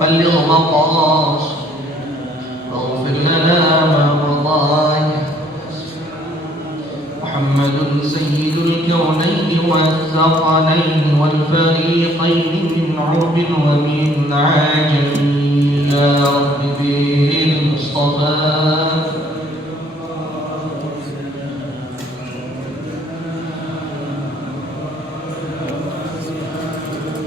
بلغ مقاصد واغفر لنا ما مضى. محمد سيد الكونين والثقلين والفريقين من عرب ومن عجم. يا رب به المصطفى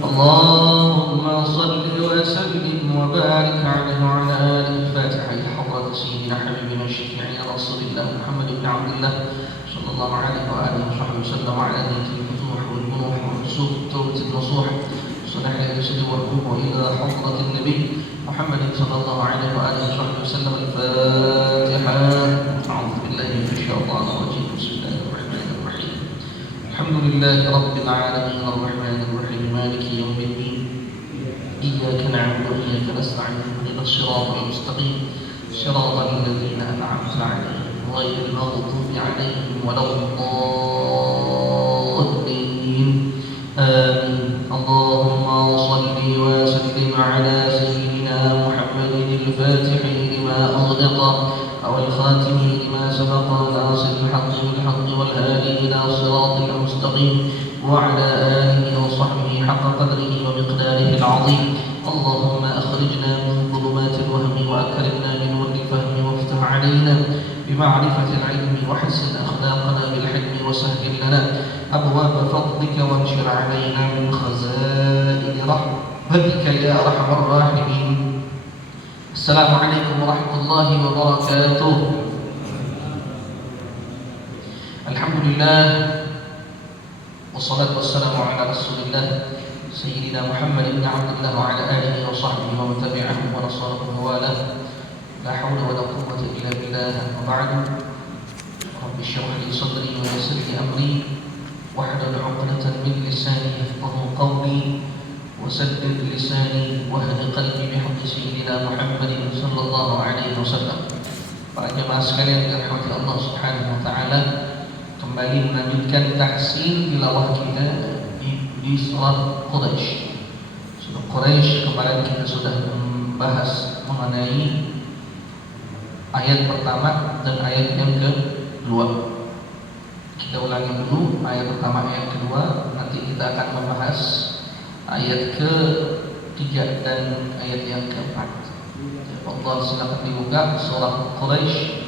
اللهم صل وسلم وبارك عليه وعلى آله. الفاتحة لحضرة سيدنا حبيبنا شفيعنا رسول الله محمد بن عبد الله صلى الله عليه وآله وصحبه وسلم وعلى نية الفتوح والبنوح والرسوخ والتوبة النصوح صلح الرسل والركوع إلى حضرة النبي محمد صلى الله عليه وآله وصحبه وسلم. الفاتحة. أعوذ بالله من الشيطان الرجيم. بسم الله الرحمن الرحيم. الحمد لله رب العالمين الرحمن الرحيم مالك يوم الدين. إياك نعبد وإياك نستعين اهدنا الصراط المستقيم صراط الذين أنعمت عليهم غير المغضوب عليهم ولا الضالين. آمين. اللهم صل وسلم على سيدنا محمد الفاتح لما أغلق أو الخاتم لما سبق ناصر الحق بالحق والهادي إلى صراط المستقيم وعلى آله وصحبه حق قدره ومقداره العظيم. اللهم أخرجنا من ظلمات الوهم وأكرمنا بنور الفهم وافتح علينا بمعرفة العلم وحسن أخلاقنا بالحلم وسهل لنا أبواب فضلك وانشر علينا من خزائن رحمتك يا أرحم الراحمين. السلام عليكم ورحمة الله وبركاته. الحمد لله والصلاة والسلام على رسول الله سيدنا محمد بن عبد الله وعلى آله وصحبه ومن تبعهم ونصره ووالاه. لا حول ولا قوة إلا بالله. وبعد. رب اشرح لي صدري ويسر لي أمري واحلل عقدة من لساني يفقهوا قولي وسدد لساني واهد قلبي بحق سيدنا محمد صلى الله عليه wasallam. Para jemaah sekalian dirahmati Allah Subhanahu wa taala, kembali melanjutkan tahsin tilawah kita di surat Quraisy. Surat Quraisy kemarin kita sudah membahas mengenai ayat pertama dan ayat yang kedua. Kita ulangi dulu ayat pertama, ayat kedua. Nanti kita akan membahas ayat ketiga dan ayat yang keempat. Allah silakan dibuka surah Quraisy.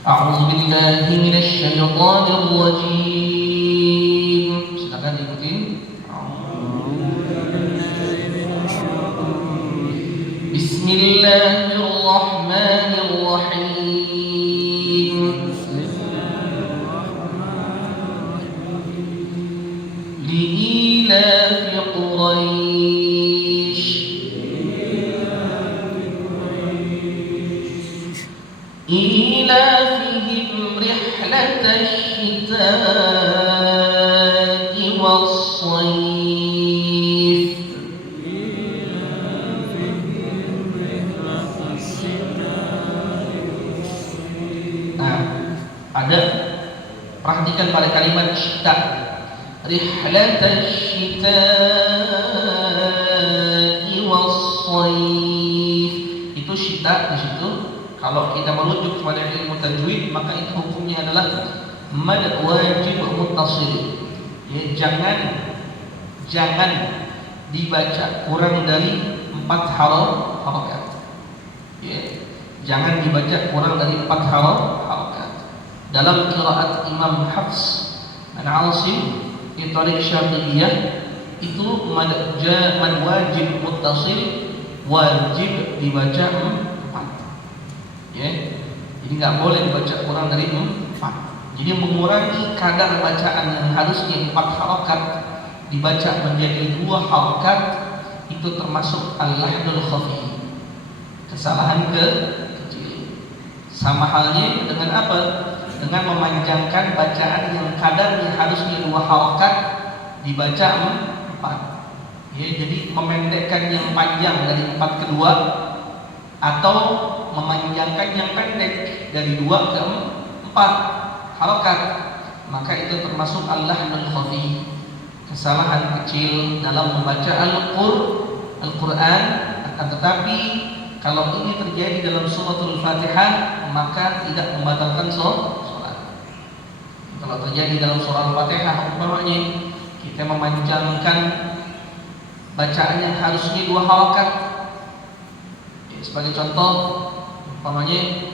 A'udzu billahi minasy syaithanir rajim. Silakan ikutin. Bismillahirrahmanirrahim. Li'ilafi Quraisy إيلافهم رحلة الشتاء والصيف. Ada perhatikan pada kalimat syita. Rihlat asy-syita'i was-shayf. Itu syita di situ. Kalau kita merujuk kepada ilmu tajwid, maka itu hukumnya adalah mad wajib muttasil. Ya, jangan dibaca kurang dari 4 harakat. Ya, jangan dibaca kurang dari 4 harakat. Dalam qiraat Imam Hafs an Asim di Thariq Syatibiyah itu mad wajib muttasil wajib dibaca 4. Ya, jadi nggak boleh dibaca kurang dari 4. Jadi mengurangi kadar bacaan yang harusnya 4 harakat dibaca menjadi 2 harakat, itu termasuk al-lahnul khafi, kesalahan kecil. Sama halnya dengan apa? Dengan memanjangkan bacaan yang kadarnya harusnya 2 harakat dibaca 4. Ya, jadi memendekkan yang panjang dari 4 ke 2 atau memanjangkan yang pendek dari 2 ke 4 harakat, maka itu termasuk al-lahnul khafi, kesalahan kecil dalam membaca Al-Quran, akan tetapi kalau ini terjadi dalam suratul Fatihah maka tidak membatalkan sholat. Kalau terjadi dalam surah Al-Fatihah umpamanya kita memanjangkan bacaan yang harusnya 2 harakat. Sebagai contoh umpamanya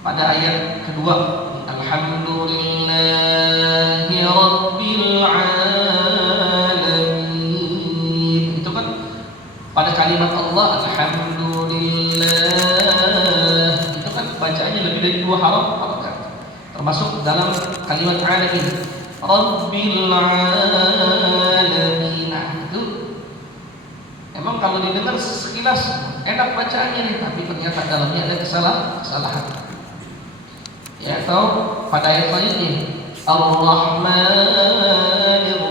pada ayat kedua, Alhamdulillahi Rabbil Alamin. Itu kan pada kalimat Allah Alhamdulillah, itu kan bacaannya lebih dari 2 harakat. Termasuk dalam kalimat Alamin, Rabbil Alamin. Nah, itu emang kalau didengar sekilas enak bacaannya nih, tapi ternyata dalamnya ada kesalahan. Ya, atau pada ayat selanjutnya Ar-Rahmanir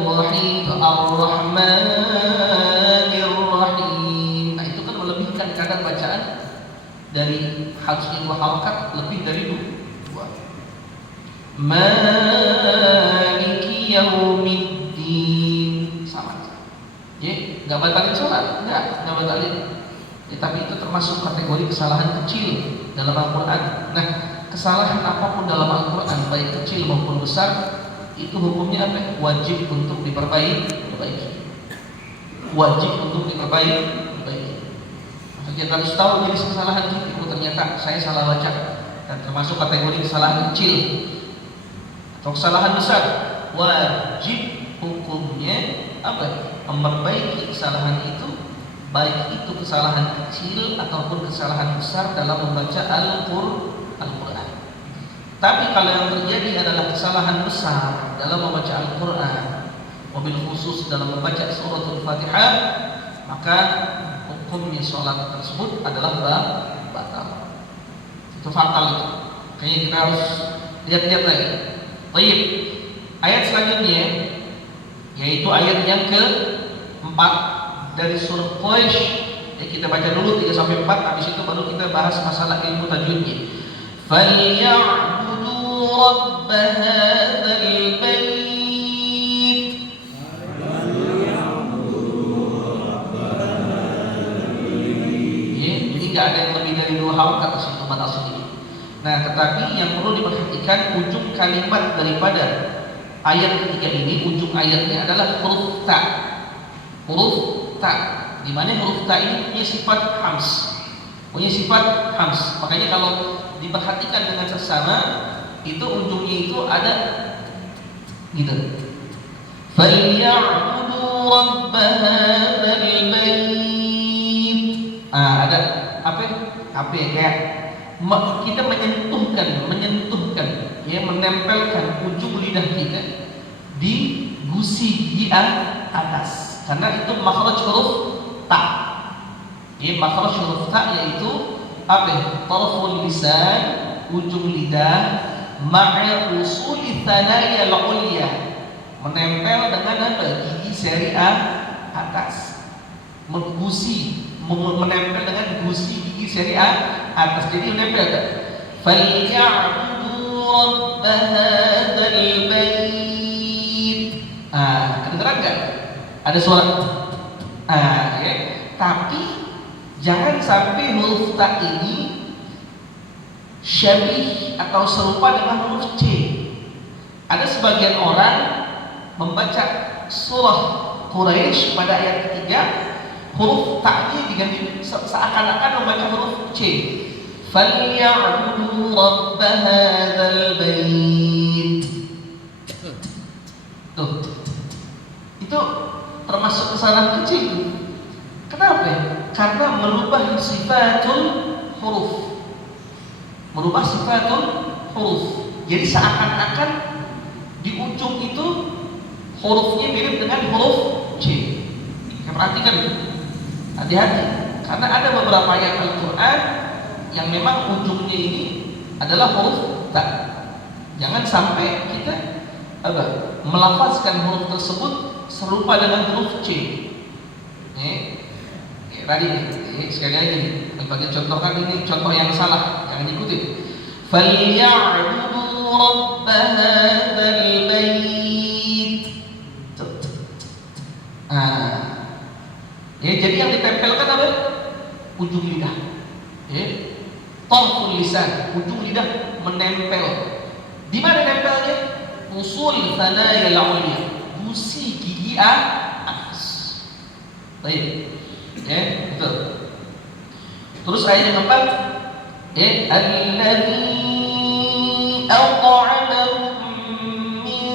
Rahim, Ar-Rahmanir Rahim. Nah, itu kan melebihkan kadar bacaan dari harusnya 2 harakat lebih dari 2. Maliki Yaumiddin, sama. Ya, enggak batalin sholat, enggak batalin. Ya, tapi itu termasuk kategori kesalahan kecil dalam Al-Quran. Nah, kesalahan apapun dalam Al-Quran, baik kecil maupun besar, itu hukumnya apa? Wajib untuk diperbaiki. Wajib untuk diperbaiki. Maksudnya kita harus tahu jenis kesalahan kita. Oh, ternyata saya salah baca, dan termasuk kategori kesalahan kecil atau kesalahan besar. Wajib hukumnya apa? Memperbaiki kesalahan itu, baik itu kesalahan kecil ataupun kesalahan besar dalam membaca Al-Quran. Tapi kalau yang terjadi adalah kesalahan besar dalam membaca Al-Quran, wabil khusus dalam membaca suratul Fatihah, maka hukumnya sholat tersebut adalah batal. Itu fatal itu. Kayaknya kita harus lihat-lihat lagi. Baik, ayat selanjutnya yaitu ayat yang ke-4 dari surah Quraisy. Ya, kita baca dulu 3 sampai 4, habis itu baru kita bahas masalah ilmu tajwidnya. فَلْيَعْبُدُوا رَبَّ هَذَا الْبَيْتِ. Ya, jadi nggak ada yang lebih dari 2 harakat di situ batas ini. Nah, tetapi yang perlu diperhatikan ujung kalimat daripada ayat ketiga ini, ujung ayatnya adalah huruf ta. Huruf ta, di mana huruf ta ini punya sifat hams. Makanya kalau diperhatikan dengan seksama, itu ujungnya itu ada gitu. Falyabudu rabb hadzal bait. Ada apa ya, kayak kita menyentuhkan ya, menempelkan ujung lidah kita di gusi di atas, karena itu makhraj huruf ta. Ya, makhraj huruf ta yaitu apa? Tarful lisan, ujung lidah, ma'a usuli thanaya al-ulya, menempel dengan apa? Gigi seri atas, menempel dengan gusi gigi seri atas, jadi menempel kan? Falyabudu rabb hadzal bait. Kedengeran enggak? Ada suara ya. Tapi jangan sampai huruf ta ini syabih atau serupa dengan huruf C. Ada sebagian orang membaca surah Quraisy pada ayat ketiga, huruf ta-nya diganti seakan-akan membaca huruf C. Falyabudu rabb hadzal bait. Tuh. Itu termasuk kesalahan kecil. Kenapa? Karena merubah sifatul huruf. Jadi seakan-akan di ujung itu hurufnya mirip dengan huruf C. Perhatikan, hati-hati, karena ada beberapa ayat Al-Quran yang memang ujungnya ini adalah huruf ta. Jangan sampai kita melafazkan huruf tersebut serupa dengan huruf C. Tadi sekali lagi bagi contohkan, ini contoh yang salah, jangan ikuti. Falyabudu rabb hadzal bait. Ya, jadi yang ditempelkan apa? Ujung lidah. Ya. Tarful lisan, ujung lidah menempel. Di mana nempelnya? Usul thanaya al-ulya, gusi gigi atas. Baik. Ya, betul. Terus ayat yang keempat, ya, alladzi at'amahum min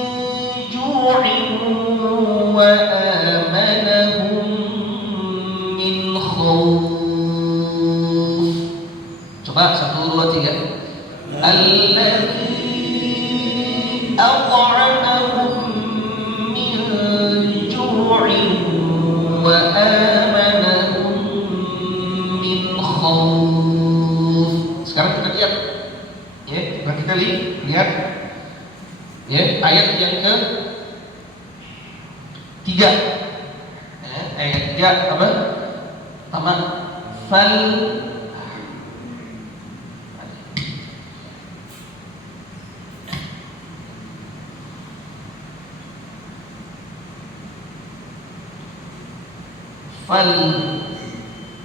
ju'in wa amanahum min khawf. Coba 1, 2, 3. Alladzi at'amahum min ju'in wa amanahum min khawf. Sekarang kita lihat, ya, kita lihat, ya, ayat yang ke 3. Ya, ayat 3 apa? Pertama, fal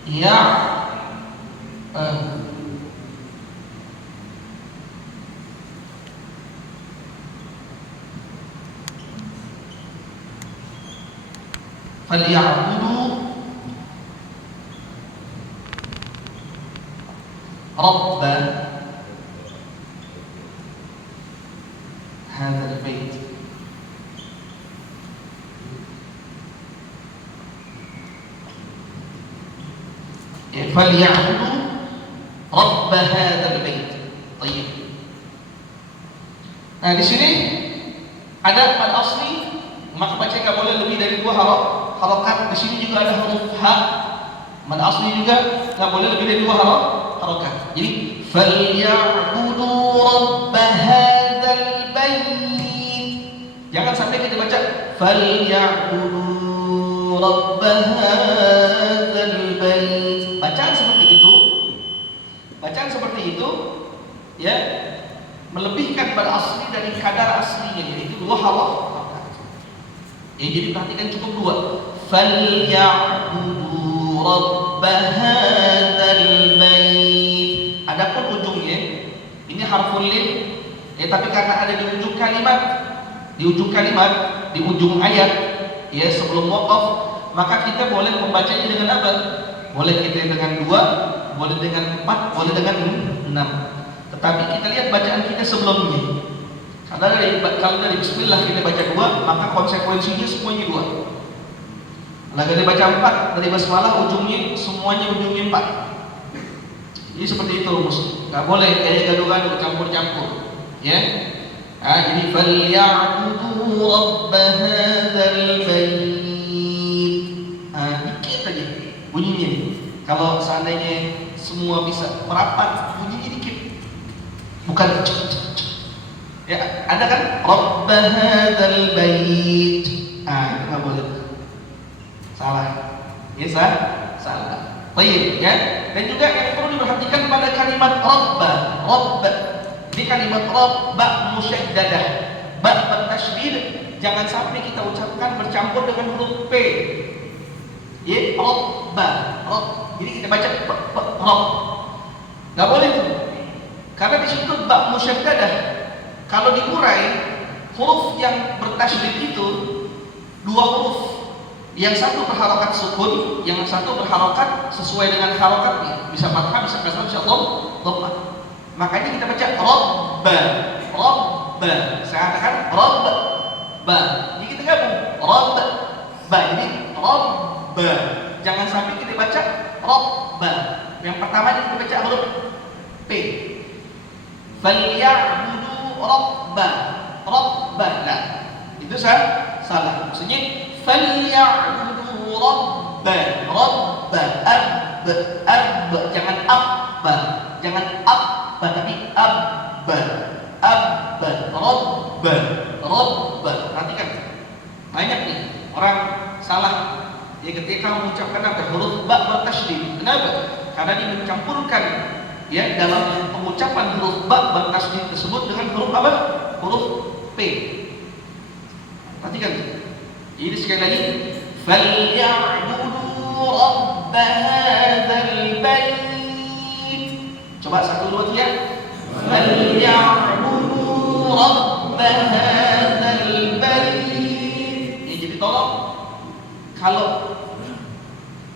ya falyabudu rabb hadzal bait. Falyabudu rabb hadzal bait. Baik. Nah, di sini ada mad asli, maka baca enggak boleh lebih dari 2 harokat. Di sini juga ada huruf ha. Mad asli juga enggak boleh lebih dari 2 harokat. Jadi falyabudu rabb hadzal bait. Jangan sampai kita baca falyabudu rabb hadzal bait. Bacaan seperti itu, ya, melebihkan mad asli dari kadar aslinya, yaitu 2 harokat. Ya, jadi perhatikan cukup 2. Falyabudu rabb hadzal bait. Adapun ujungnya ini harful lin, ya, tapi karena ada di ujung kalimat, di ujung ayat, ya, sebelum waqaf, maka kita boleh membacanya dengan apa? Boleh kita dengan 2, boleh dengan 4, boleh dengan 6. Tetapi kita lihat bacaan kita sebelumnya. Kalau dari bismillah kita baca 2, maka konsekuensinya semuanya 2. Kalau kita baca 4 dari basmalah, semuanya ujungnya 4. Jadi seperti itu rumus. Enggak boleh kayak gaduh-gaduh, campur-campur. Ya. Jadi falyabudu rabb hadzal bait. Dikit aja bunyinya. Kalau seandainya semua bisa merapat, bunyinya dikit. Bukan ya, ada kan rabb hadzal bait. Enggak boleh. Salah. Ya, salah. Baik, ya. Dan juga yang perlu diperhatikan pada kalimat rabb. Ini kalimat rabb musyaddadah. Ba bertasydid, jangan sampai kita ucapkan bercampur dengan huruf P. Ya, rabb. Jadi kita baca rabb. Enggak boleh tuh. Karena di situ ba musyaddadah. Kalau diurai, huruf yang bertasydid itu 2 huruf. Yang satu berharokat sukun, yang satu berharokat sesuai dengan harokatnya. Bisa fathah, bisa kasrah, bisa dhammah. Makanya kita baca rabb. Saya katakan rabb. Jadi kita gabung rabb. Jadi rabb. Jangan sampai kita baca rabb. Yang pertama kita baca huruf P. Falyabudu rabb. Nah, itu salah. Maksudnya falyabudu rabb. Jangan abba. Tapi abba. Rabb. Perhatikan. Banyak nih orang salah ya ketika mengucapkan huruf ba bertasydid. Kenapa? Karena dia mencampurkan ya dalam pengucapan huruf ba bertasydid tersebut dengan huruf apa? Huruf P. Perhatikan. Jadi sekali lagi فَلْيَعْبُدُوا رَبَّ هَذَا الْبَيْتِ. Coba 1, 2, 3. فَلْيَعْبُدُوا رَبَّ هَذَا الْبَيْتِ. Ini jadi tolong, kalau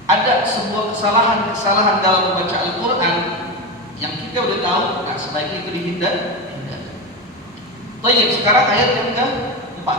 ada sebuah kesalahan dalam membaca Al-Quran yang kita udah tahu, nah sebaiknya itu dihindari. Baik, sekarang ayat yang ke-4.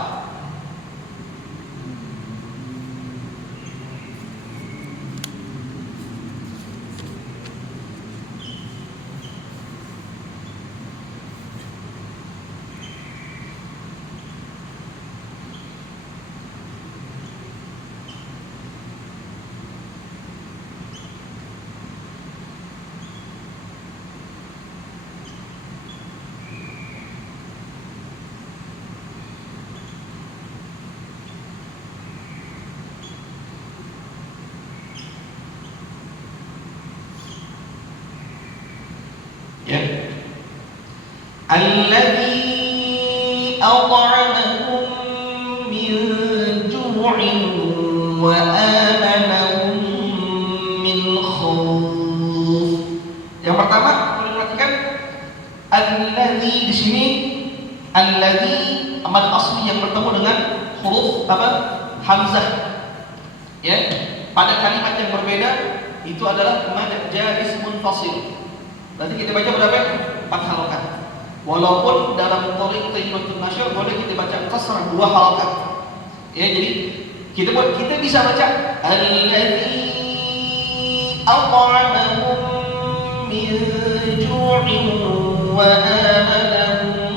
Ya. Alladzi at'amahum min ju'in wa amanahum min khauf. Yang pertama, boleh perhatikan alladzi di sini, alladzi amal asli yang bertemu dengan huruf apa? Hamzah. Ya. Pada kalimat yang berbeda itu adalah mad jaiz munfasil. Berarti kita baca berapa? 4 harakat. Walaupun dalam tariq tayyibatun nasyr boleh kita baca kasrah 2 harakat. Ya, jadi kita bisa baca alladzi at'amahum min ju'in wa amanahum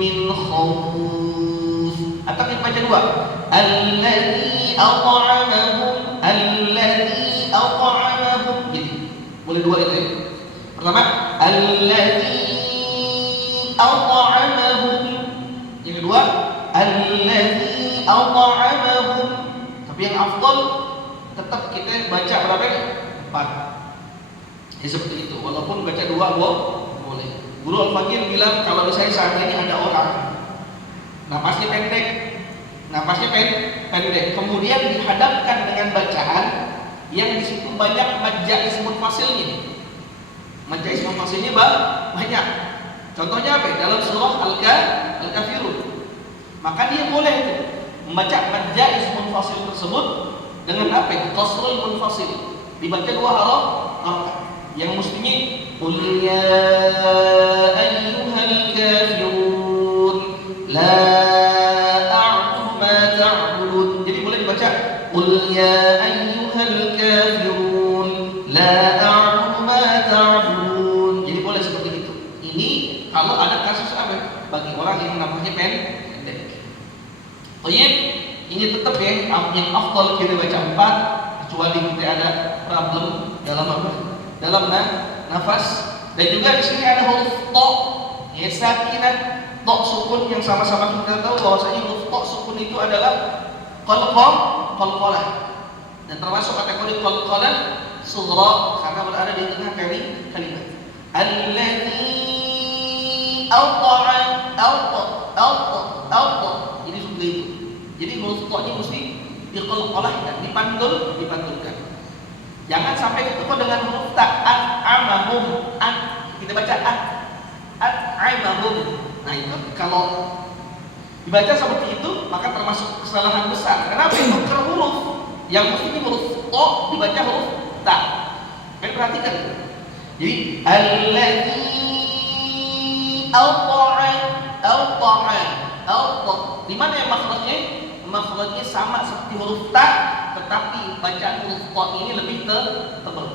min khauf. Atau kita baca 2. Alladzi at'amahum, alladzi at'amahum. Gitu. Boleh 2 itu ya. Pertama, alladzi at'amahum. Yang kedua, alladzi at'amahum. Tapi yang afdal tetap kita baca berapa ini? 4. Ya seperti itu. Walaupun baca 2 boleh. Guru Al-Fakir bilang kalau misalnya saat ini ada orang napasnya pendek, kemudian dihadapkan dengan bacaan yang di situ banyak mad jaiz munfasilnya. Mad jaiz munfasilnya banyak. Contohnya apa? Dalam surah Al-Kafirun. Maka dia boleh itu membaca mad jaiz munfasil tersebut dengan apa? Qasrul munfasil. Dibaca 2 harakat. Yang mestinya qul ya ayyuhal kafirun la a'budu ma ta'budun. Jadi boleh dibaca qul ya ayyuhal kafirun la a'budu ma ta'budun. Jadi boleh seperti itu. Ini kalau ada kasus apa? Bagi orang yang namanya pendek. Oh iya, ini tetap ya yang afdal kita baca 4, kecuali kita ada problem dalam apa? Dalam nafas. Dan juga di sini ada huruf ta, ya sakinah, ta sukun yang sama-sama kita tahu bahwasanya huruf ta sukun itu adalah qalqalah. Dan termasuk kategori qalqalah sughra karena berada di tengah kalimat. Alladzi awta. Ini seperti itu. Jadi huruf ta-nya mesti diqalqalahkan, dipantulkan. Jangan sampai ketemu dengan huruf ta, at'amahum. Kita baca at'amahum. Nah itu kalau dibaca seperti itu maka termasuk kesalahan besar. Kenapa? Karena huruf yang mestinya huruf ta dibaca huruf ta. Perhatikan. Jadi alladzi awta. Di mana yang makhrajnya? Makhrajnya sama seperti huruf ta, tetapi bacaan huruf ta ini lebih tebal.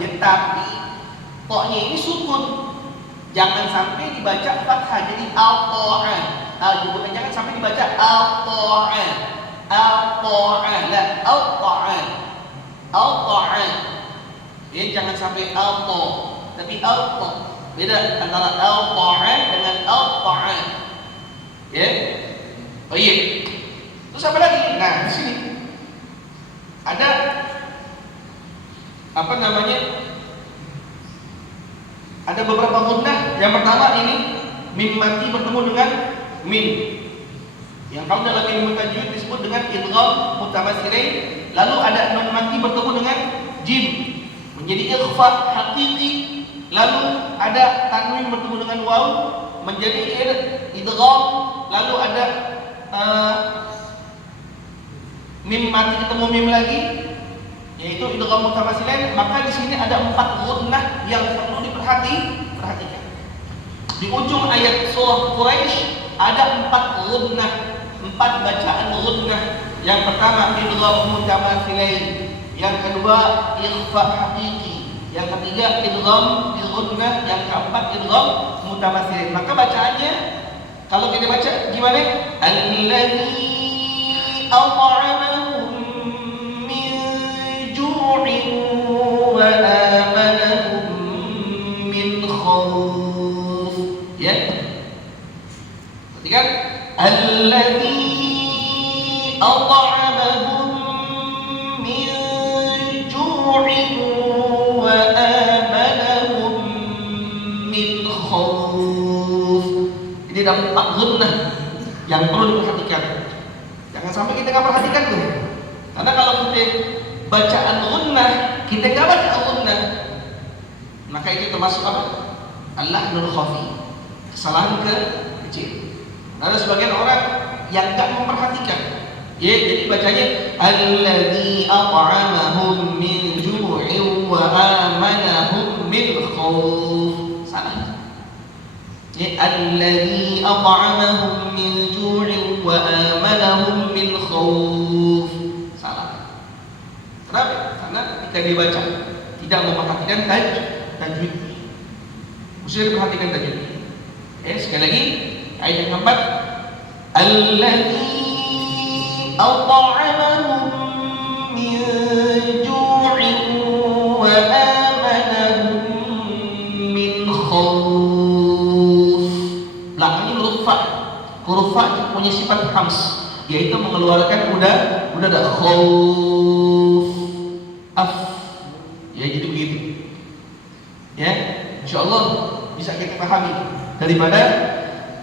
Tetapi ta-nya ini sukun. Jangan sampai dibaca fathah jadi al-ta'a. Jangan sampai dibaca al-ta'a. Al-ta'a. Ya, jangan sampai al-ta, tapi al-ta. Beda antara al-ta'a dengan al-ta'a. Ya. Oh iya. Terus apa lagi? Nah, di sini ada apa namanya? Ada beberapa gunnah. Yang pertama ini Mim mati bertemu dengan mim. Yang kalau dalam ilmu tajwid disebut dengan idgham mutamatsilain. Lalu ada nun mati bertemu dengan jim menjadi ikhfa hakiki. Lalu ada tanwin bertemu dengan waw menjadi idgham. Lalu ada mim mati ketemu mim lagi, yaitu idgham mutamatsilain. Maka di sini ada 4 gunnah yang perlu diperhatikan. Di ujung ayat surah Quraisy ada 4 gunnah, 4 bacaan gunnah. Yang pertama idgham mutamatsilain, yang kedua ikhfa hakiki, yang ketiga idgham bil gunnah, yang keempat idgham mutamatsilain. Maka bacaannya kalau kita baca gimana? Alladzi at'amahum min ju'in wa amanahum min khauf. Ya. Perhatikan, alladzi at'amahum min ju'in wa amanahum min khauf. Ini ada 4 gunnah yang perlu diperhatikan. Jangan sampai kita nggak perhatikan tuh. Karena kalau kita bacaan gunnah, kita nggak baca gunnah, maka itu termasuk apa? Al-lahnul khafi, kesalahan kecil. Ada sebagian orang yang nggak memperhatikan. Ya, jadi bacanya alladzi at'amahum min ju'in wa amanahum min khauf. Salah. Ya, alladzi at'amahum min ju'in wa amanahum min khauf. Salah. Kenapa? Karena ketika dibaca tidak memperhatikan tajwid. Mesti diperhatikan tajwid. Sekali lagi ayat yang keempat, alladzi at'amahum min ju'in wa amanahum min khauf. Belakangnya huruf fa punya sifat hams, yaitu mengeluarkan udah ada khauf af. Ya, jadi begitu. Ya, insyaallah bisa kita pahami daripada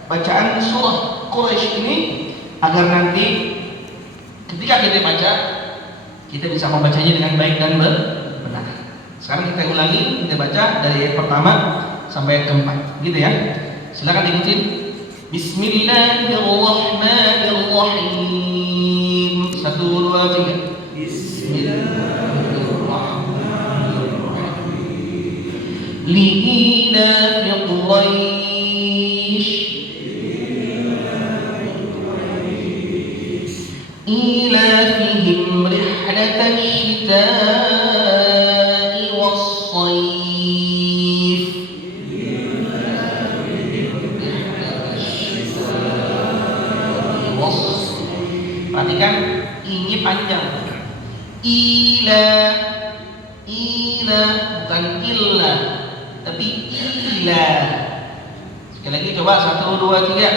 bacaan surah Quraisy ini, agar nanti ketika kita baca kita bisa membacanya dengan baik dan benar. Sekarang kita ulangi, kita baca dari ayat pertama sampai ayat keempat, gitu ya. Silakan ikutin. Bismillahirrahmanirrahim. 1, 2, 3. Bismillahirrahmanirrahim. Li'ilaafi Quraisy إيلافهم رحلة الشتاء والصيف. Perhatikan ini panjang. Ila bukan illa, tapi ila. Sekali lagi coba, 1, 2, 3.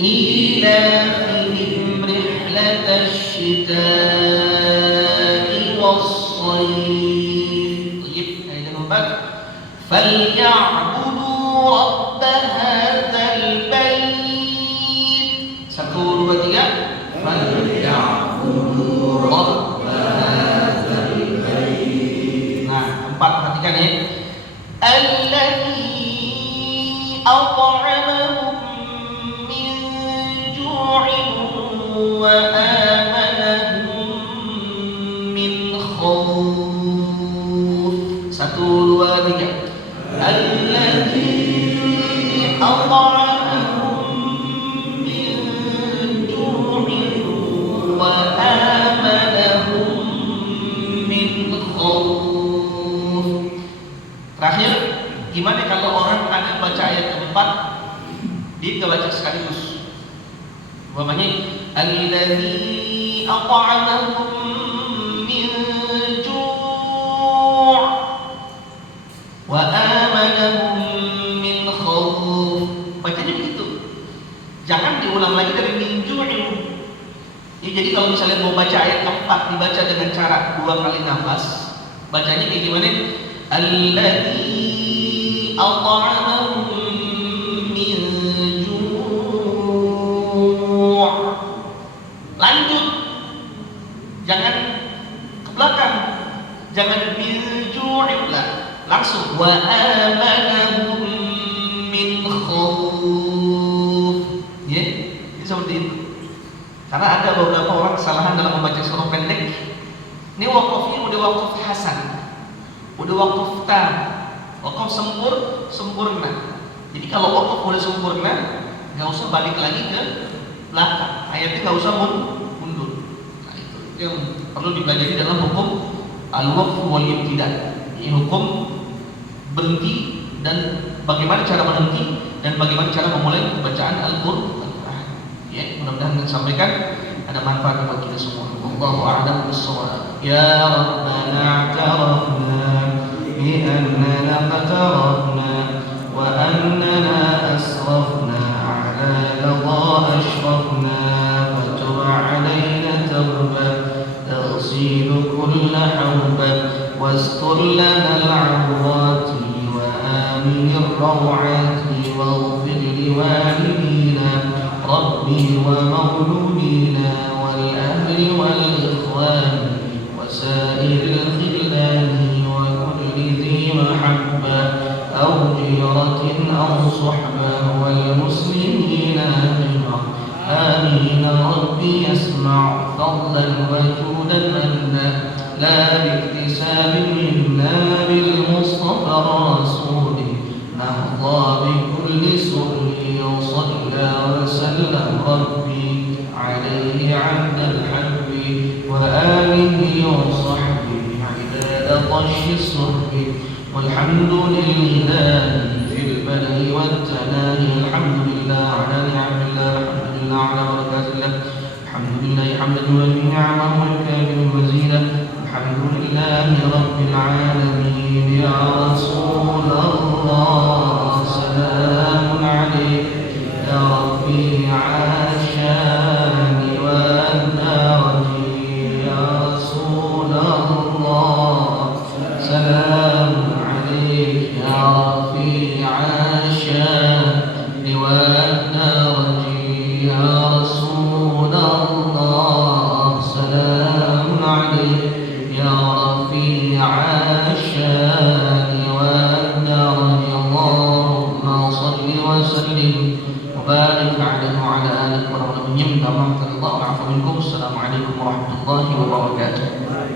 Ilafihim rihlata syita'i was-sayf. Ayat yang keempat, falya'budu rabb hadzal bait. 1, 2, 3. Falya'budu rabb hadzal bait. Nah, 4, perhatikan ya. Alladzi at'amahum wa amanahum min khauf. 1, 2, 3. Alladzi at'amahum min ju'in wa amanahum min khauf. Terakhir, gimana kalau orang ada baca ayat keempat dia nggak baca sekaligus? Umpamanya alladzi at'amahum min ju' wa amanahum min khauf. Bacanya begitu. Jangan diulang lagi dari min ju'in. Ya, jadi kalau misalnya mau baca ayat keempat dibaca dengan cara 2 kali nafas, bacanya kayak gimana? Alladzi at'amahum min masuk. Wa amanahum min khauf. Ya, seperti itu. Karena ada beberapa orang kesalahan dalam membaca surah pendek. Ini wakafnya udah wakaf hasan, udah wakaf tam, wakaf sempurna. Jadi kalau wakaf udah sempurna, nggak usah balik lagi ke belakang. Ayatnya nggak usah mundur. Nah, itu yang perlu dipelajari dalam hukum al-waqf wal ibtida. Ini hukum berhenti dan bagaimana cara berhenti dan bagaimana cara memulai bacaan Al-Qur'an. Ya, mudah-mudahan disampaikan ada manfaat buat kita semua. Wallahu a'lam bissawab. Ya Rabbana i'tarafna bi annana qatarafna wa annana asrafna ala qada ashrafna fatub 'alaina tawbah taghsilu kull hawbah wastur lana al-'awrati wa amin ar-raw'ati waghfir liwalidina ربي ومولودينا والأهل والإخوان وسائر الخلان وكل ذي محبة أو جيرة أو صحبة والمسلمين أجمع آمين ربي يسمع فضلا وجودا منا لا باكتساب منا بالمصطفى الرسول نهضى بكل سؤل وصلى وسلم ربي عليه عبد الحب وآله وصحبه عباد طش الصحب والحمد لله في البلد والتناهي الحمد لله على نعم الله الحمد لله على بركات الله الحمد لله حمدا يوافي نعمه ويكافئ مزيدا الحمد لله رب العالمين يا رسول الله سلام عليك يا ربي عاشاني وأنارني يا رسول الله سلام عليك يا ربي عاشاني وأنارني يا رسول الله سلام عليك يا ربي عاشاني وأنارني اللهم صل وسلم وبارك عليه وعلى آله وصحبه وسلم. Assalamualaikum warahmatullahi wabarakatuh.